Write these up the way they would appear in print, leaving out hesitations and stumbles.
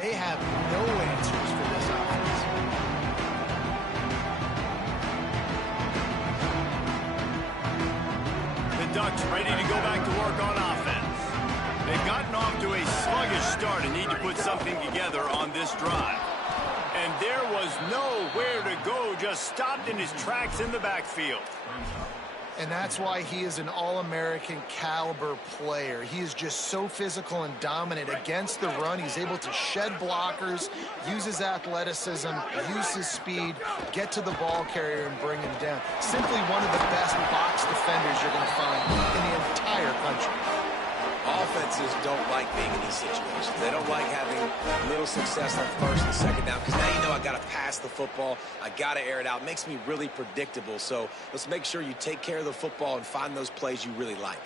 They have no answers for this offense. The Ducks ready to go back to work on offense. They've gotten off to a sluggish start and need to put something together on this drive. And there was nowhere to go, just stopped in his tracks in the backfield. And that's why he is an All-American caliber player. He is just so physical and dominant against the run. He's able to shed blockers, use his athleticism, use his speed, get to the ball carrier and bring him down. Simply one of the best box defenders you're going to find in the entire country. Offenses don't like being in these situations. They don't like having little success on first and second down because now you know I got to pass the football. I got to air it out. It makes me really predictable. So let's make sure you take care of the football and find those plays you really like.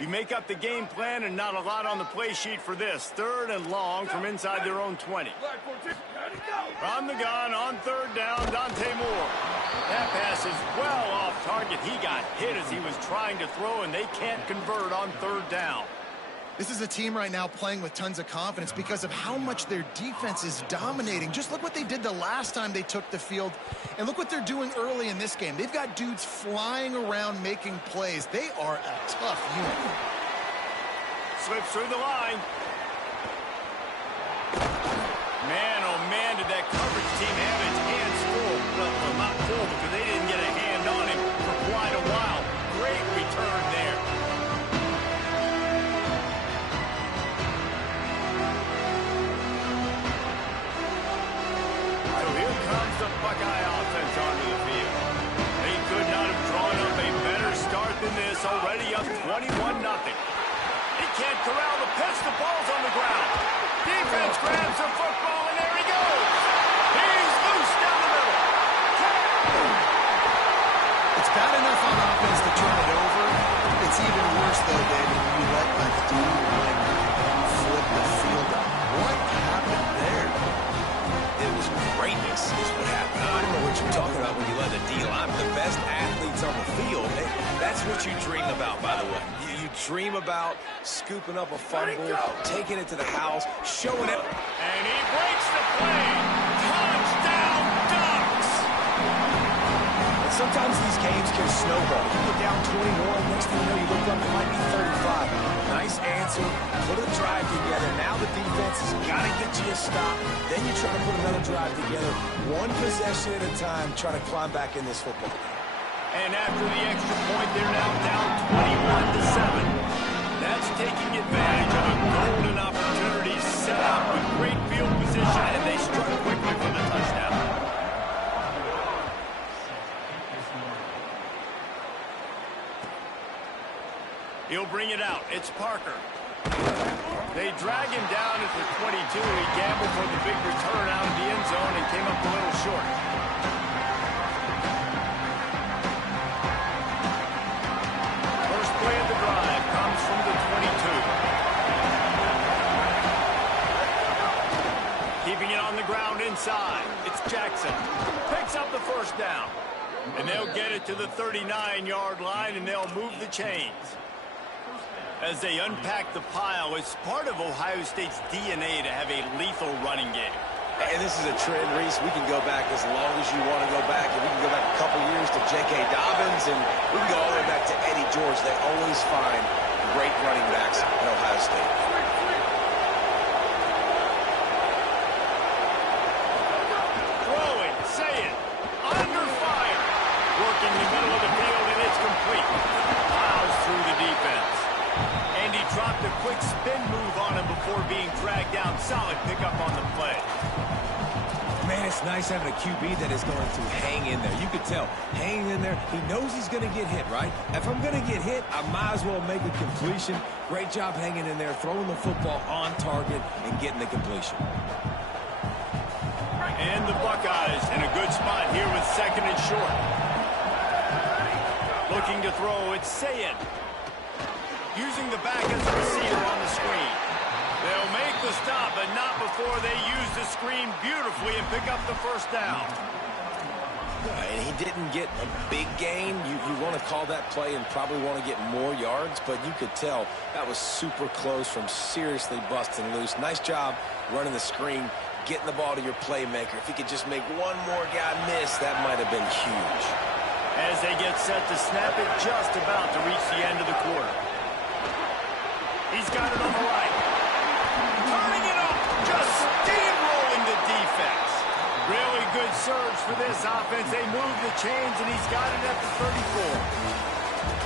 You make up the game plan and not a lot on the play sheet for this. 3rd and long from inside their own 20. On the gun, on 3rd down, Dante Moore. That pass is well off target. He got hit as he was trying to throw, and they can't convert on 3rd down. This is a team right now playing with tons of confidence because of how much their defense is dominating. Just look what they did the last time they took the field, and look what they're doing early in this game. They've got dudes flying around making plays. They are a tough unit. Slips through the line. Man, oh man, did that coverage team have its hands full. Well, not full because they didn't get a hand on him for quite a while. Great return there. So here comes the Buckeye offense onto the field. They could not have drawn up a better start than this, already up 21-0. He can't corral the pitch. The ball's on the ground. Defense grabs the football, and there he goes. He's loose down the middle. It's bad enough on offense to turn it over. It's even worse, though, David, when you let the D-line flip the field up. What happened there? It was greatness is what happened. I don't know what you're talking about when you let the D-line. The best athletes on the field. That's what you dream about, by the way. You dream about scooping up a fumble, taking it to the house, showing it. And he breaks the play. Touchdown, Ducks! And sometimes these games can snowball. You get down 21, next thing you know, you look up, it might be 35. Nice answer, put a drive together. Now the defense has got to get you a stop. Then you try to put another drive together. One possession at a time, try to climb back in this football game. And after the extra point, they're now down 21-7. That's taking advantage of a golden opportunity set up with great field position, and they struck quickly for the touchdown. He'll bring it out. It's Parker. They drag him down at the 22. He gambled for the big return out of the end zone and came up a little short. Play of the drive comes from the 22. Keeping it on the ground inside. It's Jackson. Picks up the 1st down. And they'll get it to the 39-yard line, and they'll move the chains. As they unpack the pile, it's part of Ohio State's DNA to have a lethal running game. And this is a trend, Reese. We can go back as long as you want to go back. And we can go back a couple years to J.K. Dobbins, and we can go all the way back to Eddie George. They always find great running backs at Ohio State. Throwing, say it, under fire. Working the middle of the field, and it's complete. Plows through the defense. And he dropped a quick spin move on him before being dragged down. Solid pickup on the play. Man, it's nice having a QB that is going to hang in there. You could tell, hanging in there, he knows he's going to get hit, right? If I'm going to get hit, I might as well make a completion. Great job hanging in there, throwing the football on target and getting the completion. And the Buckeyes in a good spot here with 2nd and short. Looking to throw, it's Sayed. Using the back as a receiver on the screen. They'll make the stop, but not before they use the screen beautifully and pick up the 1st down. And he didn't get a big gain. You want to call that play and probably want to get more yards, but you could tell that was super close from seriously busting loose. Nice job running the screen, getting the ball to your playmaker. If he could just make one more guy miss, that might have been huge. As they get set to snap it, just about to reach the end of the quarter. He's got it on the right. Turning it up, just steamrolling the defense. Really good surge for this offense. They move the chains, and he's got it at the 34.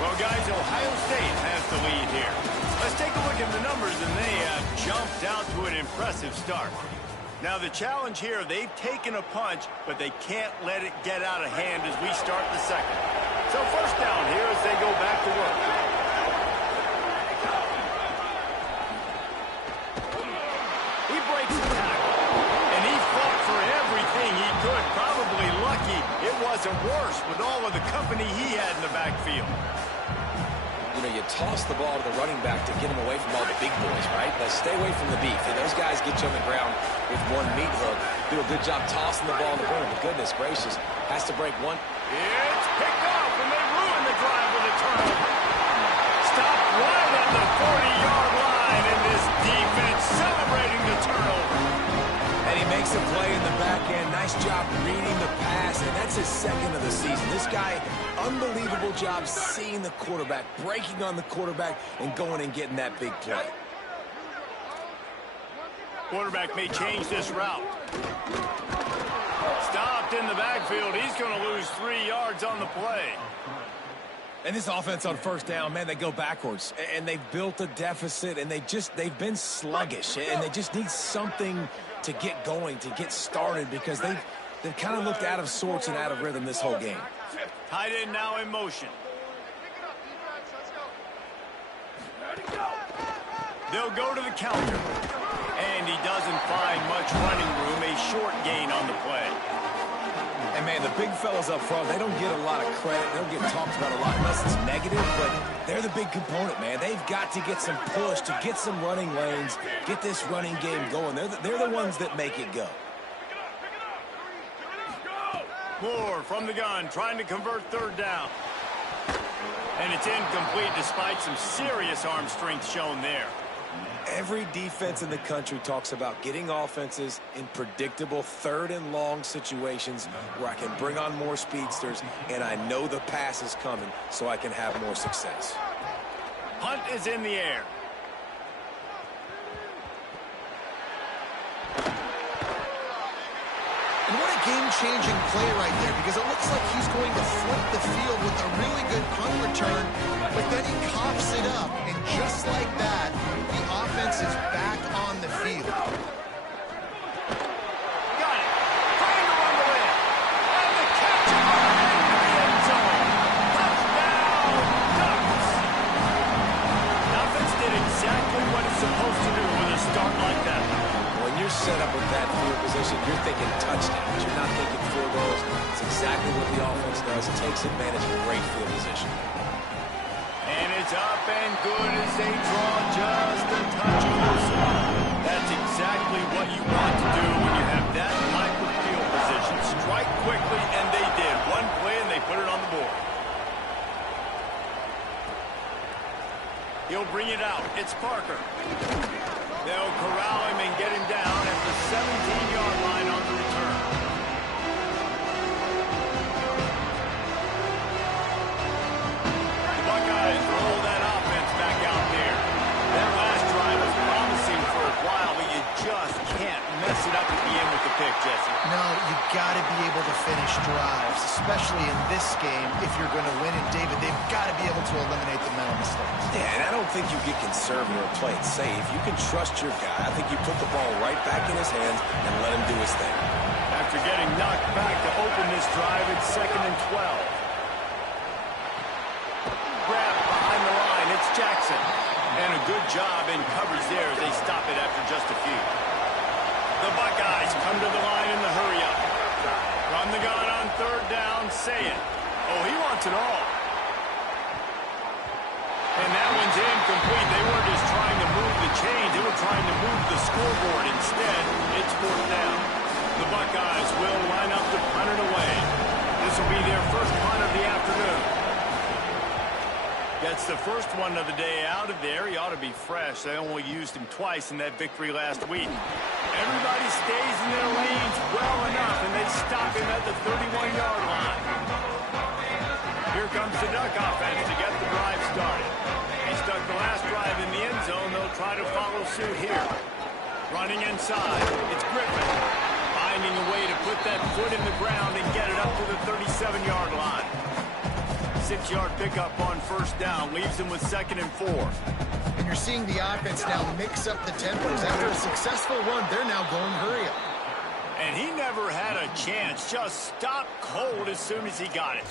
Well, guys, Ohio State has the lead here. Let's take a look at the numbers, and they have jumped out to an impressive start. Now, the challenge here, they've taken a punch, but they can't let it get out of hand as we start the second. So first down here as they go back to work. He breaks the tackle, and he fought for everything he could. Probably lucky it wasn't worse with all of the company he had in the backfield. You know, you toss the ball to the running back to get him away from all the big boys, right? But stay away from the beef. And those guys get you on the ground with one meat hook. Do a good job tossing the ball in the corner. But goodness gracious, has to break one. It's picked off, and they ruin the drive with a turnover. Stopped right at the 40-yard line, and this defense celebrating the turnover. And he makes a play in the back end. Nice job reading the pass, and that's his second of the season. This guy, unbelievable job seeing the quarterback, breaking on the quarterback, and going and getting that big play. Quarterback may change this route. Stopped in the backfield. He's going to lose 3 yards on the play. And this offense on first down, man, they go backwards. And they've built a deficit, and they've been sluggish. And they just need something to get going, to get started, because they've kind of looked out of sorts and out of rhythm this whole game. Tight end now in motion. They'll go to the counter. And he doesn't find much running room. A short gain on the play. And, man, the big fellas up front, they don't get a lot of credit. They don't get talked about a lot unless it's negative, but they're the big component, man. They've got to get some push, to get some running lanes, get this running game going. They're the ones that make it go. Moore from the gun, trying to convert third down. And it's incomplete despite some serious arm strength shown there. Every defense in the country talks about getting offenses in predictable third and long situations where I can bring on more speedsters and I know the pass is coming so I can have more success. Hunt is in the air. And what a game-changing play right there, because it looks like he's going to flip the field with a really good punt return, but then he coughs it up, and just like that, the offense is back on the field. Got it. Trying to run the win. And the catch in the end zone. Touchdown, Ducks. Offense did exactly what it's supposed to do with a start like that. When you're set up with that field position, you're thinking touchdowns. You're not thinking field goals. It's exactly what the offense does. It takes advantage of great field position. And it's up and good as they draw just a touch closer. That's exactly what you want to do when you have that type of field position. Strike quickly, and they did. One play, and they put it on the board. He'll bring it out. It's Parker. They'll corral him and get him down at the 17-yard line on the return. The Buckeyes roll that offense back out there. Their last drive was promising for a while, but you just can't mess it up at the end with the pick, Jesse. No, you got to be able to finish drives, especially in this game. If you're going to win it, David, they've got to be able to eliminate the mental mistakes. Yeah, and I don't think you get conservative or play it safe. You can trust your guy. I think you put the ball right back in his hands and let him do his thing. After getting knocked back to open this drive, it's 2nd and 12. Grab behind the line, it's Jackson. And a good job in coverage there as they stop it after just a few. The Buckeyes come to the line in the hurry-up. From the gun on third down, say it. Oh, he wants it all. And that one's incomplete. They weren't just trying to move the chains. They were trying to move the scoreboard. Instead, it's fourth down. The Buckeyes will line up to punt it away. This will be their first punt of the afternoon. Gets the first one of the day out of there. He ought to be fresh. They only used him twice in that victory last week. Everybody stays in their lanes well enough, and they stop him at the 31-yard line. Here comes the Duck offense to get the drive started. He stuck the last drive in the end zone. They'll try to follow suit here. Running inside, it's Griffin. Finding a way to put that foot in the ground and get it up to the 37-yard line. 6-yard pickup on first down. Leaves him with 2nd and 4. And you're seeing the offense now mix up the tempos. After a successful run, they're now going hurry up. And he never had a chance. Just stopped cold as soon as he got it.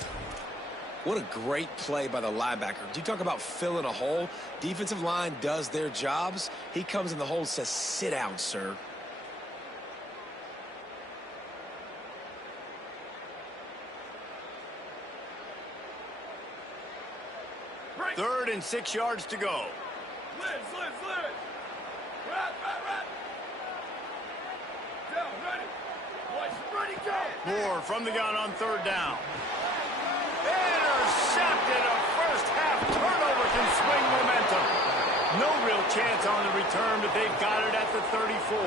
What a great play by the linebacker. Do you talk about filling a hole? Defensive line does their jobs. He comes in the hole and says, sit down, sir. Third and 6 yards to go. Moore from the gun on 3rd down. Intercepted. A first-half turnover can swing momentum. No real chance on the return, but they've got it at the 34.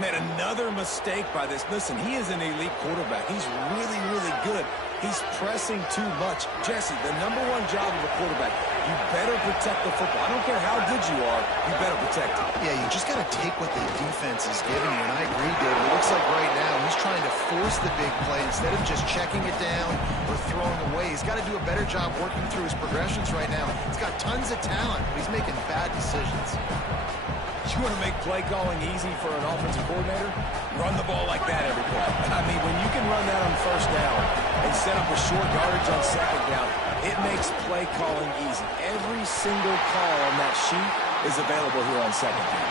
Man, another mistake by this. Listen, he is an elite quarterback. He's really, really good. He's pressing too much. Jesse, the #1 job of a quarterback, you better protect the football. I don't care how good you are, you better protect it. Yeah, you just got to take what the defense is giving you, and I agree, David. It looks like right now he's trying to force the big play instead of just checking it down or throwing away. He's got to do a better job working through his progressions right now. He's got tons of talent, but he's making bad decisions. You want to make play calling easy for an offensive coordinator? Run the ball like that every play. I mean, when you can run that on first down and set up a short yardage on 2nd down, it makes play calling easy. Every single call on that sheet is available here on 2nd down.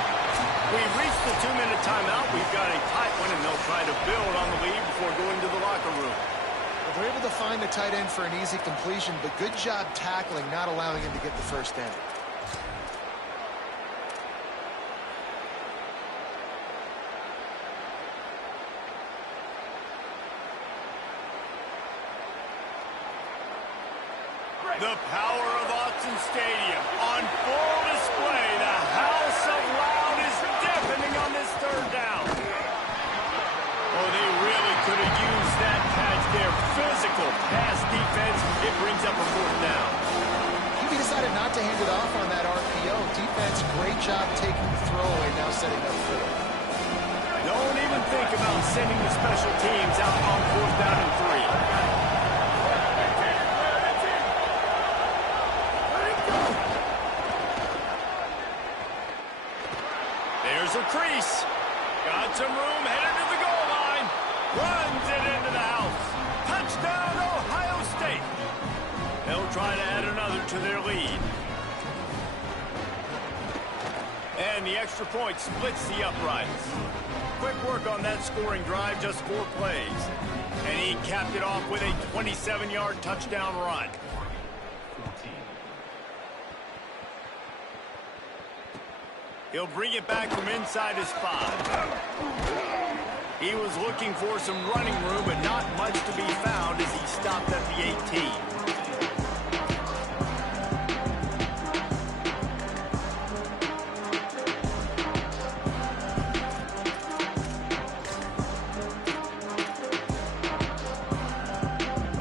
We've reached the 2-minute timeout. We've got a tight one, and they'll try to build on the lead before going to the locker room. Well, they're able to find the tight end for an easy completion, but good job tackling, not allowing him to get the first down. The power of Autzen Stadium on full display. The house of loud is deafening on this 3rd down. Oh, they really could have used that patch there. Physical pass defense. It brings up a 4th down. He decided not to hand it off on that RPO. Defense, great job taking the throwaway, now setting up 4th. Don't even think about sending the special teams out on 4th down and 3. There's a crease. Got some room, headed to the goal line. Runs it into the house. Touchdown, Ohio State. They'll try to add another to their lead. And the extra point splits the uprights. Quick work on that scoring drive, just 4 plays. And he capped it off with a 27-yard touchdown run. He'll bring it back from inside his 5. He was looking for some running room, but not much to be found as he stopped at the 18.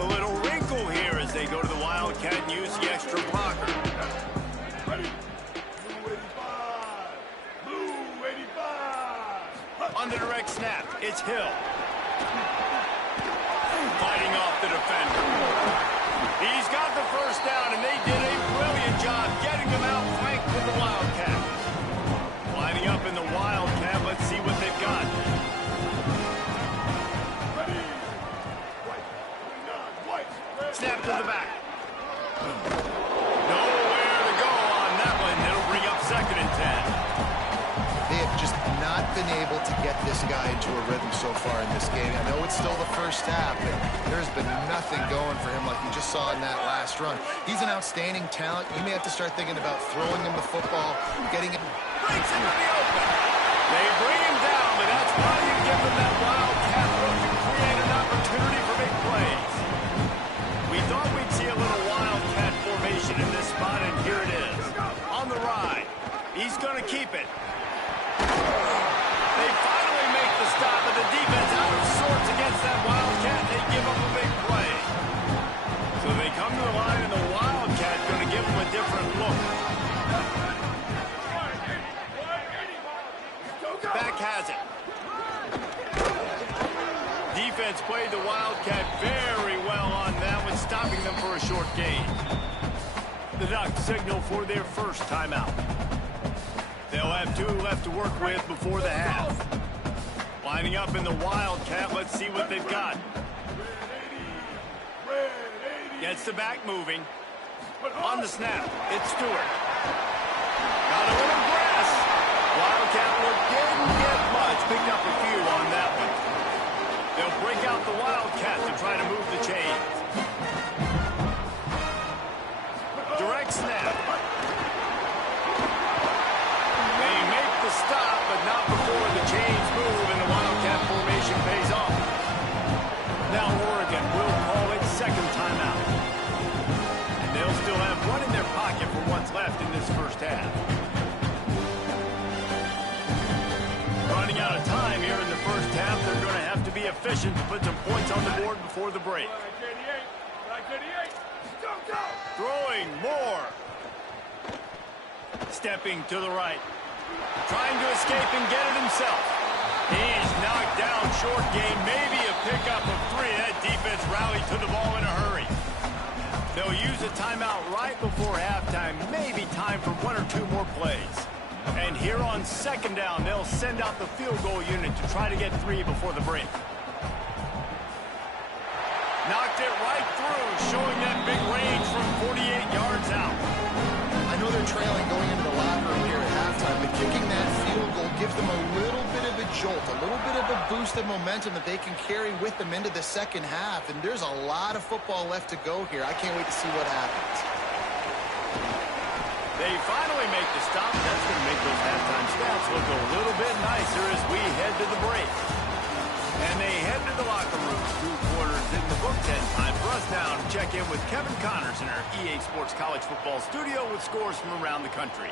A little wrinkle here as they go to the Wildcat and use the extra blocker. On the direct snap, it's Hill. Fighting off the defender. He's got the first down, and they did a brilliant job getting him out flanked with the Wildcat. Lining up in the Wildcat, let's see what they've got. Snap to the back. Nowhere to go on that one. It'll bring up 2nd and 10. They have just not been able to get this guy into a rhythm so far in this game. I know it's still the first half, but there's been nothing going for him like we just saw in that last run. He's an outstanding talent. You may have to start thinking about throwing him the football, getting it. Breaks into the open. They bring him down, but that's why you give him that Wildcat look to create an opportunity for big the Wildcat very well on that one, stopping them for a short gain. The Ducks signal for their first timeout. They'll have 2 left to work with before the half. Lining up in the Wildcat, let's see what they've got. Gets the back moving. On the snap, it's Stewart. Got a little grass. Wildcat look didn't get much. Picked up a few on that one. They'll break out the Wildcat to try to move the chains. Direct snap. They make the stop, but not before the chains move and the Wildcat formation pays off. Now Oregon will call it second timeout. And they'll still have one in their pocket for what's left in this first half. Running out of time here in the first half, they're going to have to be efficient to put some points on the board before the break. Throwing more. Stepping to the right. Trying to escape and get it himself. He's knocked down short gain, maybe a pickup of 3. That defense rallied to the ball in a hurry. They'll use a timeout right before halftime, maybe time for 1 or 2 more plays. And here on second down, they'll send out the field goal unit to try to get 3 before the break. Knocked it right through, showing that big range from 48 yards out. I know they're trailing going into the locker room here at halftime, but kicking that field goal gives them a little bit of a jolt, a little bit of a boost of momentum that they can carry with them into the second half. And there's a lot of football left to go here. I can't wait to see what happens. They finally make the stop. That's going to make those halftime stats look a little bit nicer as we head to the break. And they head to the locker room. 2 quarters in the book. 10 time for us now to check in with Kevin Connors in our EA Sports College Football studio with scores from around the country.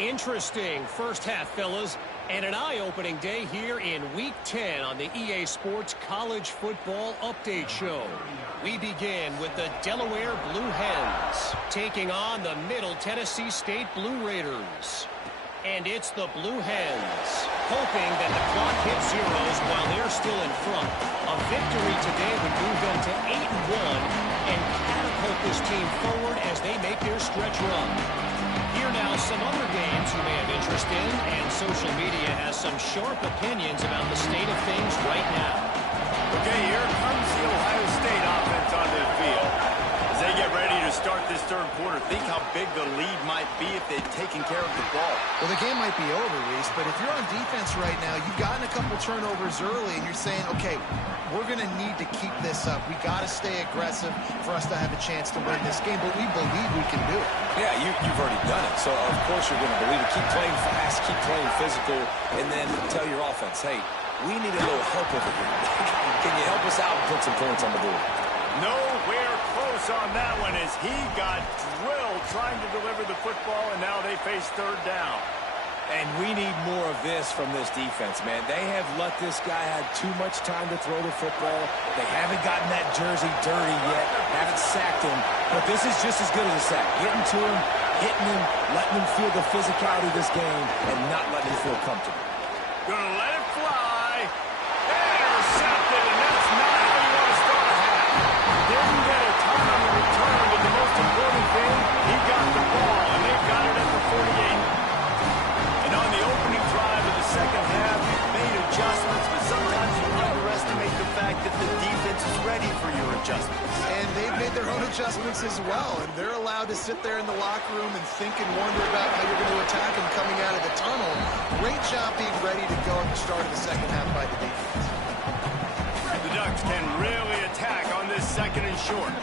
Interesting first half, fellas, and an eye-opening day here in Week 10 on the EA Sports College Football Update Show. We begin with the Delaware Blue Hens taking on the Middle Tennessee State Blue Raiders. And it's the Blue Hens hoping that the clock hits zeros while they're still in front. A victory today would move them to 8-1 and catapult this team forward as they make their stretch run. Here now some other games you may have interest in, and social media has some sharp opinions about the state of things right now. Okay, here comes the Ohio State offense onto the field. As they get ready to start this third quarter, think how big the lead might be if they'd taken care of the ball. Well, the game might be over, Reese, but if you're on defense right now, you've gotten a couple turnovers early, and you're saying, okay, we're going to need to keep this up. We got to stay aggressive for us to have a chance to win this game, but we believe we can do it. Yeah, you've already done it, so of course you're going to believe it. Keep playing fast, keep playing physical, and then tell your offense, hey, we need a little help over here. Can you help us out and put some points on the board? Nowhere close on that one as he got drilled trying to deliver the football, and now they face third down. And we need more of this from this defense, man. They have let this guy have too much time to throw the football. They haven't gotten that jersey dirty yet, haven't sacked him. But this is just as good as a sack. Getting to him, hitting him, letting him feel the physicality of this game, and not letting him feel comfortable. Gonna let it fly. Intercepted, and that's not how you want to start a half. Didn't get a ton on the return, but the most important thing, he got the ball, and they've got it at the 48. And on the opening drive of the second half, made adjustments, but sometimes you underestimate the fact that the defense is ready for your adjustments. And they've made their own adjustments as well, and they're allowed to sit there in the locker room and think and wonder about how you're going to attack them coming out of the tunnel. Great job being ready to go at the start of the second half by the defense. The Ducks can really attack on this second and short.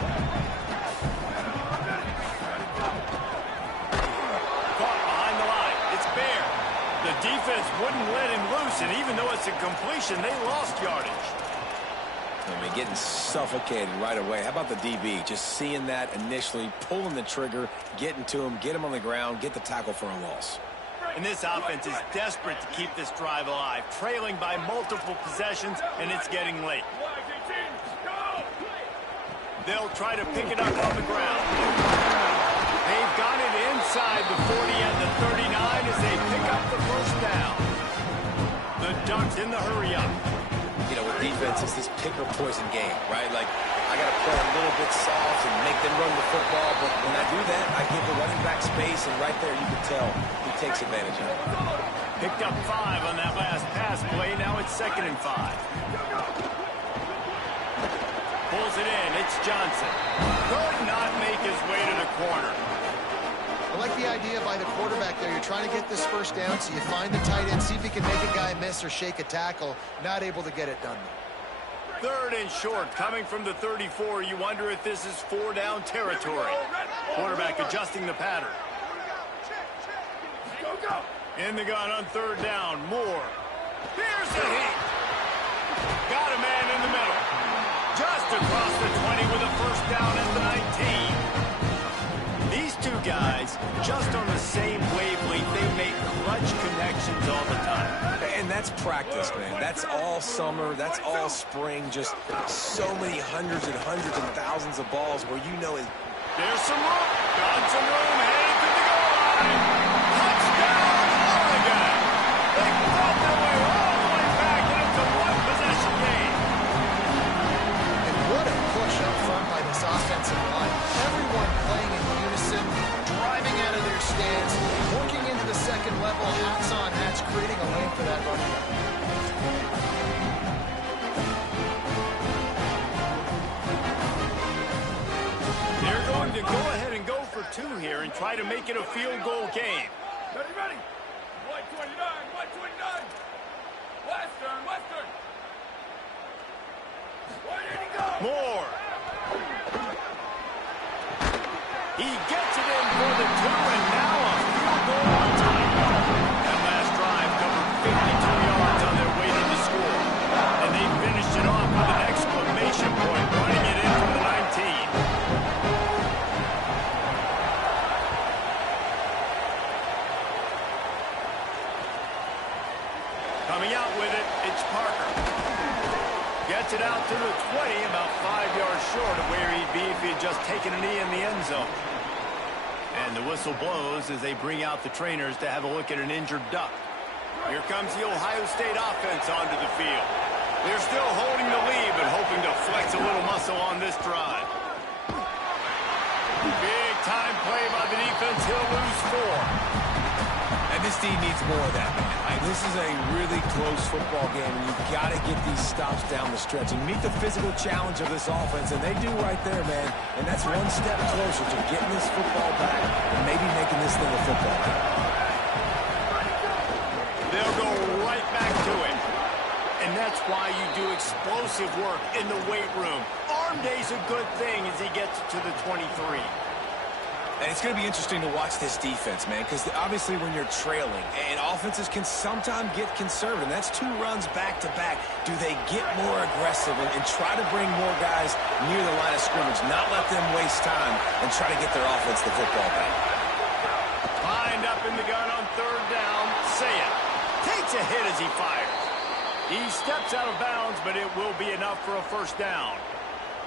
Caught behind the line. It's Bear. The defense wouldn't let him loose, and even though it's a completion, they lost yardage. I mean, getting suffocated right away. How about the DB? Just seeing that initially, pulling the trigger, getting to him, get him on the ground, get the tackle for a loss. And this offense is desperate to keep this drive alive, trailing by multiple possessions, and it's getting late. They'll try to pick it up on the ground. They've got it inside the 40 and the 39 as they pick up the first down. The Ducks in the hurry up. You know, with defense is this pick or poison game, right? Like, I got to play a little bit soft and make them run the football, but when I do that, I give the running back space, and right there you can tell he takes advantage of it. Picked up 5 on that last pass play. Now it's 2nd and 5. Pulls it in. It's Johnson. Could not make his way to the corner. I like the idea by the quarterback there. You're trying to get this first down, so you find the tight end, see if he can make a guy miss or shake a tackle. Not able to get it done. 3rd and short, coming from the 34. You wonder if this is 4-down territory. Quarterback adjusting the pattern. In the gun on 3rd down. Moore. Here's the heat. Got a man in the middle. Just across the 20 with a first down at the 19. These two guys, just on the same wavelength, they make clutch connections all the time. And that's practice, man. That's all summer. That's all spring. Just so many hundreds and hundreds and thousands of balls where you know it. There's some room. Got some room. Headed to the goal line. Touchdown, Oregon. They fought their way all the way back, and it's a one-possession game. And what a push up front by this offensive line. Everyone playing in unison, driving out of their stance, working into the second level, hats on hats, creating a lane for that running back. They're going to go ahead and go for 2 here and try to make it a field goal game. Ready. 129. Western. Where did he go? Moore. He gets it in for the 2, and now a field goal on time. That last drive covered 52 yards on their way to the score. And they finished it off with an exclamation point, running it in from the 19. Coming out with it, it's Parker. Gets it out to the 20, about 5 yards short of where he'd be if he had just taken a knee in the end zone. And the whistle blows as they bring out the trainers to have a look at an injured Duck. Here comes the Ohio State offense onto the field. They're still holding the lead, but hoping to flex a little muscle on this drive. Big time play by the defense. He'll lose 4. And this team needs more of that, man. This is a really close football game, and you've got to get these stops down the stretch and meet the physical challenge of this offense, and they do right there, man. And that's one step closer to getting this football back and maybe making this thing a football game. They'll go right back to it. And that's why you do explosive work in the weight room. Arm day's a good thing as he gets to the 23. And it's going to be interesting to watch this defense, man, because obviously when you're trailing, and offenses can sometimes get conservative, and that's 2 runs back-to-back. Do they get more aggressive and try to bring more guys near the line of scrimmage, not let them waste time, and try to get their offense the football back? Lined up in the gun on 3rd down. Saya takes a hit as he fires. He steps out of bounds, but it will be enough for a first down.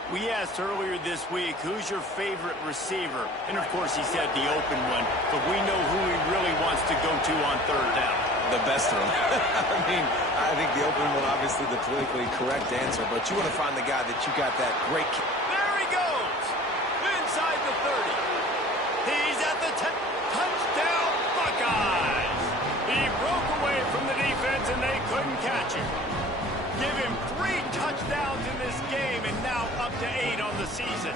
We asked earlier this week, who's your favorite receiver? And, of course, he said the open one, but we know who he really wants to go to on 3rd down. The best one. I think the open one, obviously the politically correct answer, but you want to find the guy that you got that great... There he goes! Inside the 30. He's at the 10. Touchdown, Buckeyes! He broke away from the defense, and they couldn't catch him. Give him 3 touchdowns in this game, and now up to 8 on the season.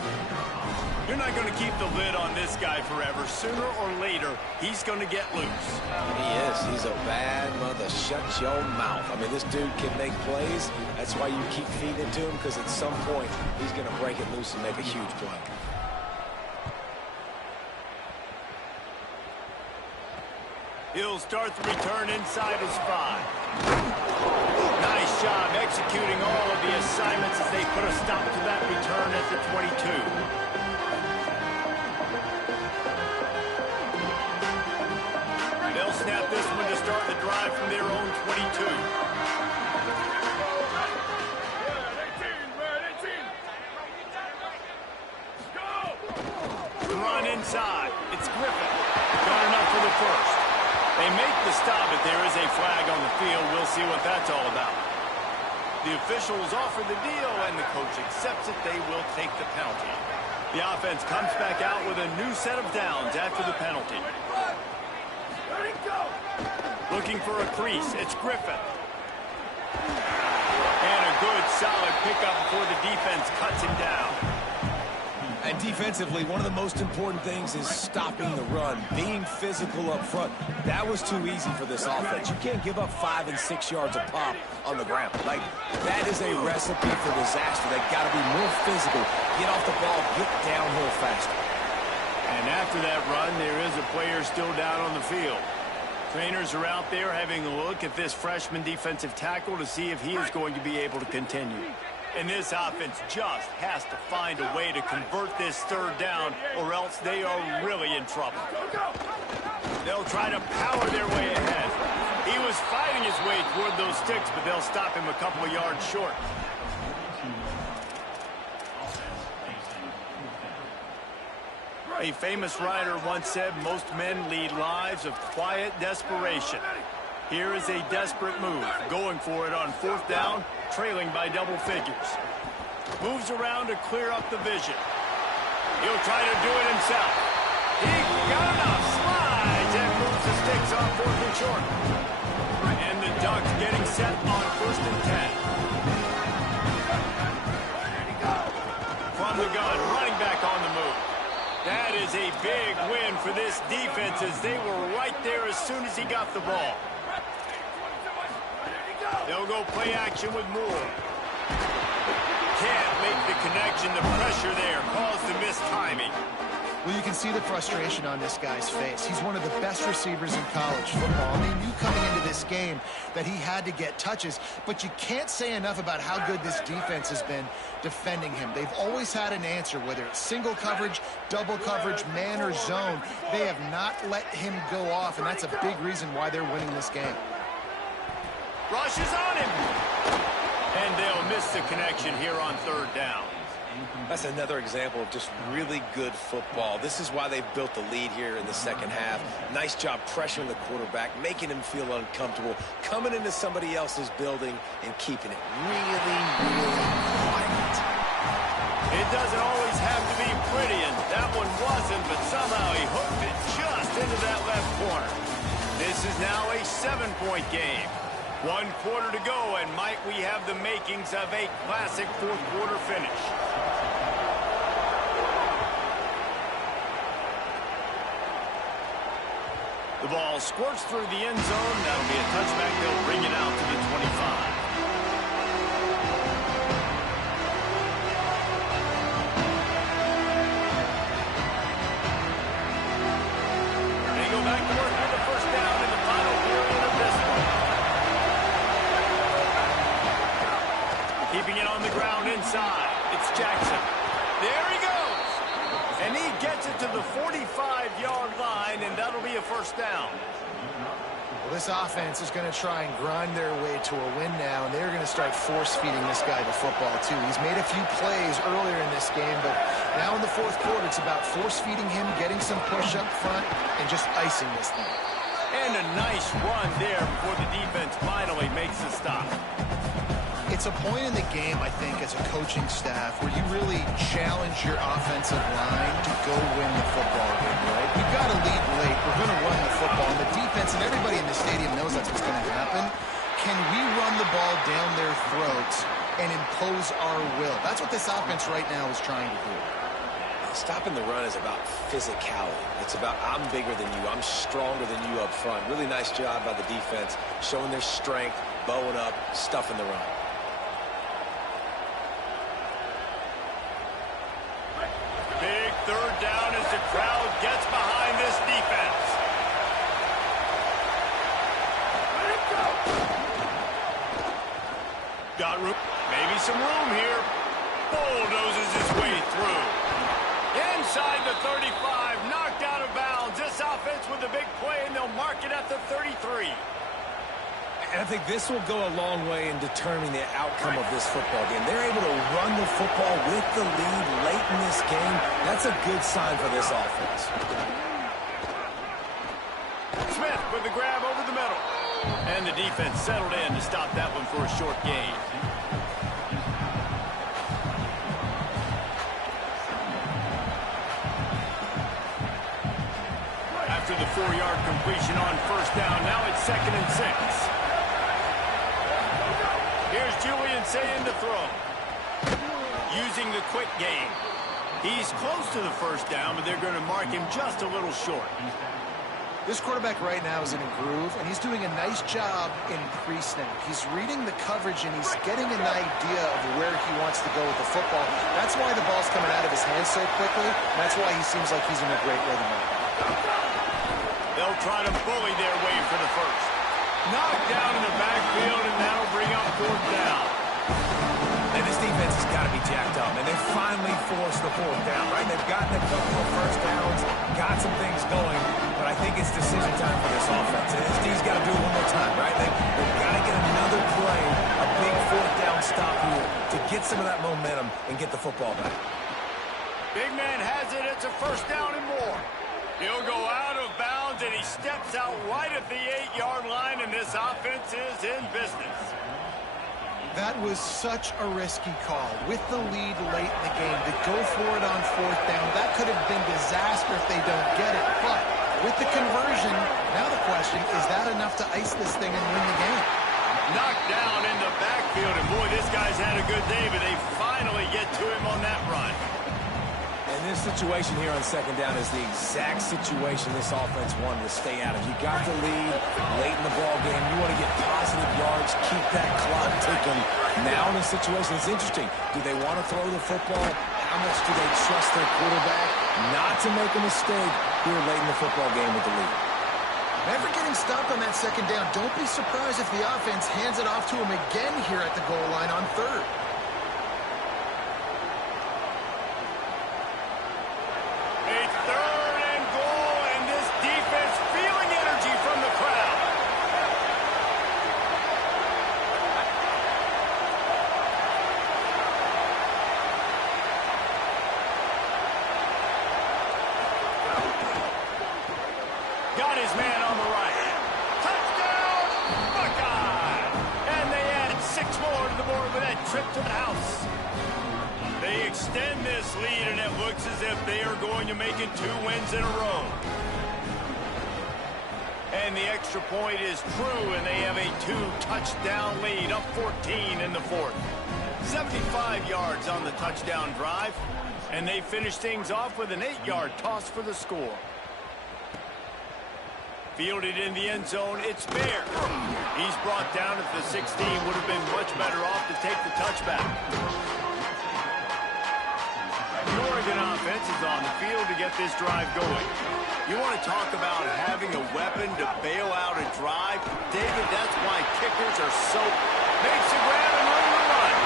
You're not going to keep the lid on this guy forever. Sooner or later, he's going to get loose. He is. He's a bad mother. Shut your mouth. I mean, this dude can make plays. That's why you keep feeding it to him, because at some point, he's going to break it loose and make a huge play. He'll start the return inside his 5. Nice job executing all of the assignments as they put a stop to that return at the 22. They'll snap this one to start the drive from their own 22. Run inside. It's Griffin. Got enough for the first. They make the stop, but there is a flag on the field. We'll see what that's all about. The officials offer the deal, and the coach accepts it. They will take the penalty. The offense comes back out with a new set of downs after the penalty. Looking for a crease. It's Griffin. And a good, solid pickup before the defense cuts him down. And defensively, one of the most important things is stopping the run, being physical up front. That was too easy for this offense. You can't give up 5 and 6 yards a pop on the ground. Like, that is a recipe for disaster. They got to be more physical, get off the ball, get downhill faster. And after that run, there is a player still down on the field. Trainers are out there having a look at this freshman defensive tackle to see if he is going to be able to continue. And this offense just has to find a way to convert this third down, or else they are really in trouble. They'll try to power their way ahead. He was fighting his way toward those sticks, but they'll stop him a couple of yards short. A famous writer once said, most men lead lives of quiet desperation. Here is a desperate move, going for it on 4th down, trailing by double figures. Moves around to clear up the vision. He'll try to do it himself. He got enough, slides, and moves the sticks on 4th and short. And the Ducks getting set on 1st and 10. From the gun, running back on the move. That is a big win for this defense, as they were right there as soon as he got the ball. They'll go play action with Moore. Can't make the connection. The pressure there caused the missed timing. Well, you can see the frustration on this guy's face. He's one of the best receivers in college football. And they knew coming into this game that he had to get touches, but you can't say enough about how good this defense has been defending him. They've always had an answer, whether it's single coverage, double coverage, man or zone. They have not let him go off, and that's a big reason why they're winning this game. Rushes on him. And they'll miss the connection here on 3rd down. That's another example of just really good football. This is why they've built the lead here in the second half. Nice job pressuring the quarterback, making him feel uncomfortable, coming into somebody else's building and keeping it really, really quiet. It doesn't always have to be pretty, and that one wasn't, but somehow he hooked it just into that left corner. This is now a 7-point game. 1 quarter to go, and might we have the makings of a classic 4th quarter finish. The ball squirts through the end zone. That'll be a touchback. They'll bring it out to the 25. They go back to work with the 1st down in the final period of this one. Keeping it on the ground inside. It's Jackson. There he goes. And he gets it to the 45-yard line, and that'll be a 1st down. Well, this offense is going to try and grind their way to a win now, and they're going to start force-feeding this guy the football, too. He's made a few plays earlier in this game, but now in the 4th quarter, it's about force-feeding him, getting some push up front, and just icing this thing. And a nice run there before the defense finally makes the stop. It's a point in the game, I think, as a coaching staff where you really challenge your offensive line to go win the football game, right? You've got to lead late. We're going to run the football. And the defense and everybody in the stadium knows that's what's going to happen. Can we run the ball down their throats and impose our will? That's what this offense right now is trying to do. Stopping the run is about physicality. It's about I'm bigger than you. I'm stronger than you up front. Really nice job by the defense, showing their strength, bowing up, stuffing the run. Big 3rd down as the crowd gets behind this defense. Got room, maybe some room here. Bulldozes his way through. Inside the 35, knocked out of bounds. This offense with a big play, and they'll mark it at the 33. And I think this will go a long way in determining the outcome of this football game. They're able to run the football with the lead late in this game. That's a good sign for this offense. Smith with the grab over the middle. And the defense settled in to stop that one for a short gain. after the 4-yard completion on first down. Now it's 2nd and 6. Here's Julian saying to throw. Using the quick game. He's close to the first down, but they're going to mark him just a little short. This quarterback right now is in a groove, and he's doing a nice job in pre-snap. He's reading the coverage, and he's getting an idea of where he wants to go with the football. That's why the ball's coming out of his hands so quickly, and that's why he seems like he's in a great rhythm right now. They'll try to bully their way for the first. Knocked down in the backfield, and that'll bring up 4th down. And this defense has got to be jacked up, and they finally forced the 4th down, right? They've gotten a couple of first downs, got some things going, but I think it's decision time for this offense. And this D's got to do it one more time, right? They've got to get another play, a big 4th down stop here to get some of that momentum and get the football back. Big man has it. It's a first down and more. He'll go out of bounds, and he steps out right at the 8-yard line, and this offense is in business. That was such a risky call. With the lead late in the game, to go for it on 4th down, that could have been disaster if they don't get it. But with the conversion, now the question, is that enough to ice this thing and win the game? Knocked down in the backfield, and boy, this guy's had a good day, but they finally get to him on that run. And this situation here on 2nd down is the exact situation this offense wanted to stay out of. You got the lead late in the ball game. You want to get positive yards, keep that clock ticking. Now in this situation, it's interesting. Do they want to throw the football? How much do they trust their quarterback not to make a mistake here late in the football game with the lead? Never getting stopped on that 2nd down. Don't be surprised if the offense hands it off to him again here at the goal line on 3rd. Got his man on the right. Touchdown, Buckeye! And they add 6 more to the board with that trip to the house. They extend this lead, and it looks as if they are going to make it 2 wins in a row. And the extra point is true, and they have a 2-touchdown lead, up 14 in the 4th. 75 yards on the touchdown drive, and they finish things off with an 8-yard toss for the score. Fielded in the end zone, it's Bear. He's brought down at the 16, would have been much better off to take the touchback. The Oregon offense is on the field to get this drive going. You want to talk about having a weapon to bail out a drive? David, that's why kickers are so... Makes a grab and room to run.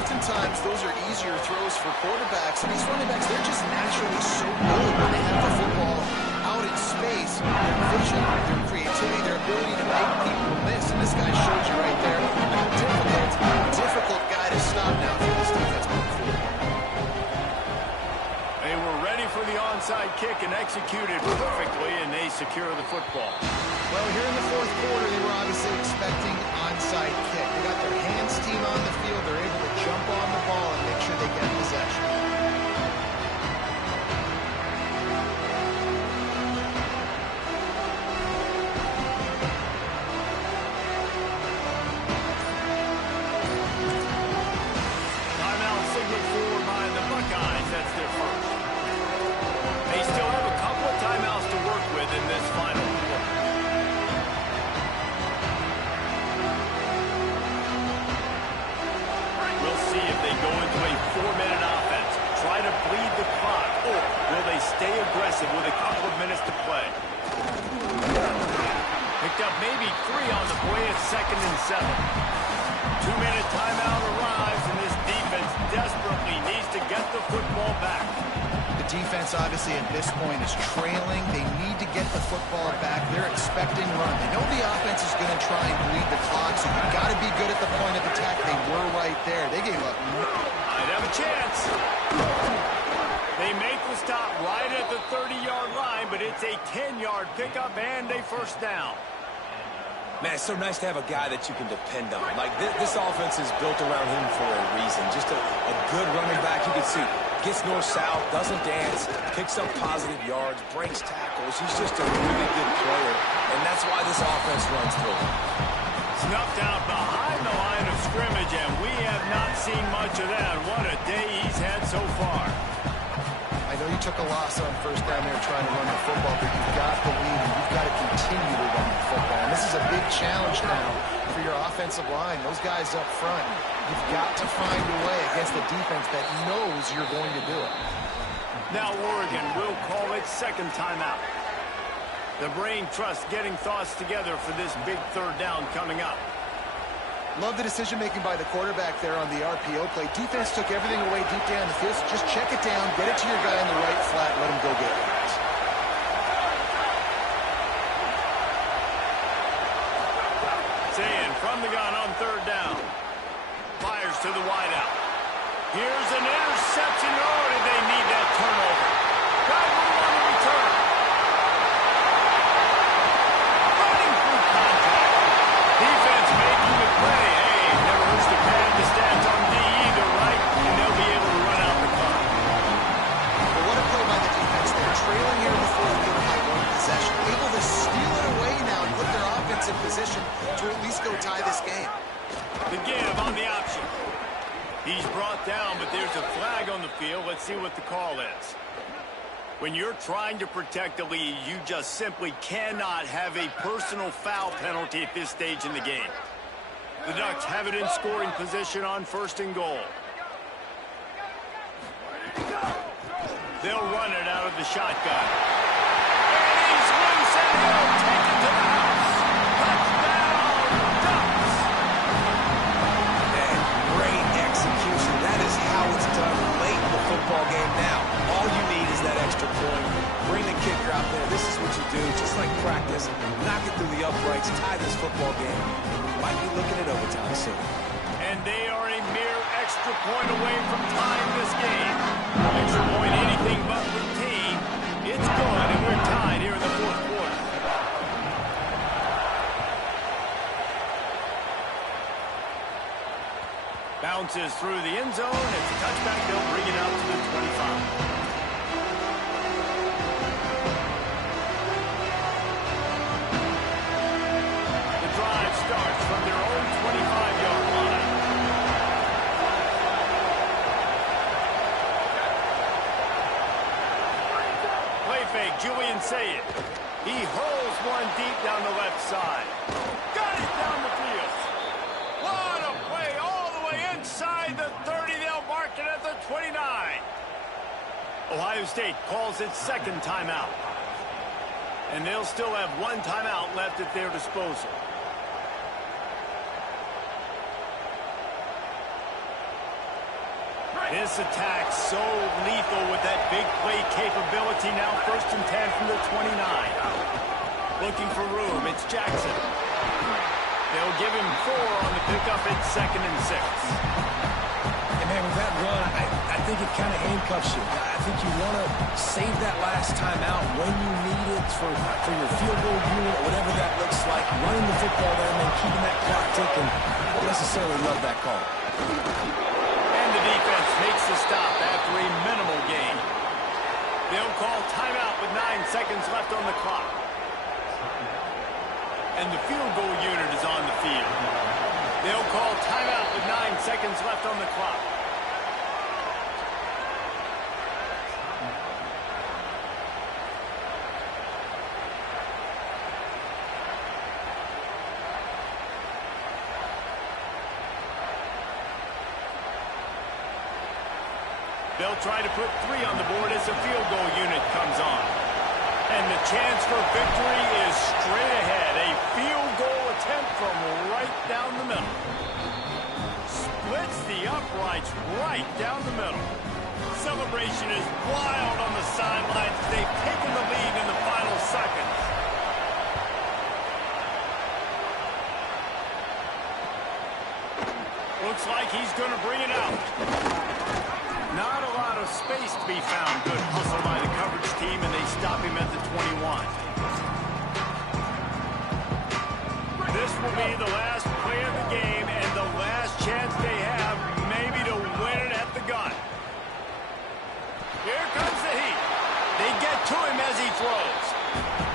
Oftentimes, those are easier throws for quarterbacks, and these running backs, they're just naturally so good when they have the football out in space. Their vision, their creativity, their ability to make people miss, and this guy showed you right there a difficult guy to stop now for this defense moving forward. They were ready for the onside kick and executed perfectly, and they secure the football. Well, here in the 4th quarter, they were obviously expecting onside kick. They got their hands team on the field. They're able to jump on the ball and make sure they get possession. Timeout signal forward by the Buckeyes. That's their first. They still have a couple of timeouts to work with in this final quarter. We'll see if they go into a 4-minute offense, try to bleed the clock, or will they stay aggressive with a couple of minutes to play? Picked up maybe 3 on the play at 2nd and 7. 2-minute timeout arrives, and this defense desperately needs to get the football back. The defense, obviously, at this point is trailing. They need to get the football back. They're expecting run. They know the offense is going to try and bleed the clock, so you've got to be good at the point of attack. They were right there. They gave up. Might have a chance. They make the stop right at the 30-yard line, but it's a 10-yard pickup and a first down. Man, it's so nice to have a guy that you can depend on. Like, this offense is built around him for a reason. Just a good running back. You can see, gets north-south, doesn't dance, picks up positive yards, breaks tackles. He's just a really good player, and that's why this offense runs through him. Snuffed out behind the line of scrimmage, and we have not seen much of that. What a day he's had so far. I know you took a loss on first down there trying to run the football, but you've got the lead, and you've got to continue to run the football. And this is a big challenge now for your offensive line. Those guys up front, you've got to find a way against a defense that knows you're going to do it. Now Oregon will call its second timeout. The brain trust getting thoughts together for this big third down coming up. Love the decision-making by the quarterback there on the RPO play. Defense took everything away deep down the field. So just check it down, get it to your guy in the right flat, let him go get it. Sayin from the gun on third down. Fires to the wideout. Here's an interception. Oh, did they need that turnover? Guy on the return. Running through contact. Defense making the play. Hey, never hurts to pad the stats on D either, right? And they'll be able to run out the clock. But what a play by the defense. They're trailing here in the fourth quarter by one possession. Able to steal it away now and put their offense in position to at least go tie this game. The give on the option. He's brought down, but there's a flag on the field. Let's see what the call is. When you're trying to protect a lead, you just simply cannot have a personal foul penalty at this stage in the game. The Ducks have it in scoring position on first and goal. They'll run it out of the shotgun. And he's loose and he'll take it to the house. Touchdown, Ducks! And great execution. That is how it's done late in the football game now. All you need is that extra point. Bring the kicker out there. This is what you do, just like practice. Knock it through the uprights, tie this football game. We might be looking at overtime soon. And they are a mere extra point away from tying this game. Extra point, anything but routine. It's good, and we're tied here in the fourth quarter. Bounces through the end zone. It's a touchback. They'll bring it out to the 25. Starts from their own 25-yard line. Play fake, Julian Sayin. He hurls one deep down the left side. Got it down the field. What a play all the way inside the 30. They'll mark it at the 29. Ohio State calls its second timeout. And they'll still have one timeout left at their disposal. This attack so lethal with that big play capability. Now 1st and 10 from the 29. Looking for room. It's Jackson. They'll give him 4 on the pickup at 2nd and 6. And man, with that run, I think it kind of handcuffs you. I think you want to save that last time out when you need it for your field goal unit or whatever that looks like. Running the football there and then keeping that clock ticking. I don't necessarily love that call. Defense makes the stop after a minimal gain. They'll call timeout with 9 seconds left on the clock. And the field goal unit is on the field. They'll call timeout with 9 seconds left on the clock. They'll try to put 3 on the board as the field goal unit comes on. And the chance for victory is straight ahead. A field goal attempt from right down the middle. Splits the uprights right down the middle. celebration is wild on the sidelines as they've taken the lead in the final seconds. Looks like he's going to bring it out. Not a lot of space to be found. Good hustle by the coverage team, and they stop him at the 21. This will be the last play of the game and the last chance they have maybe to win it at the gun. Here comes the heat. They get to him as he throws.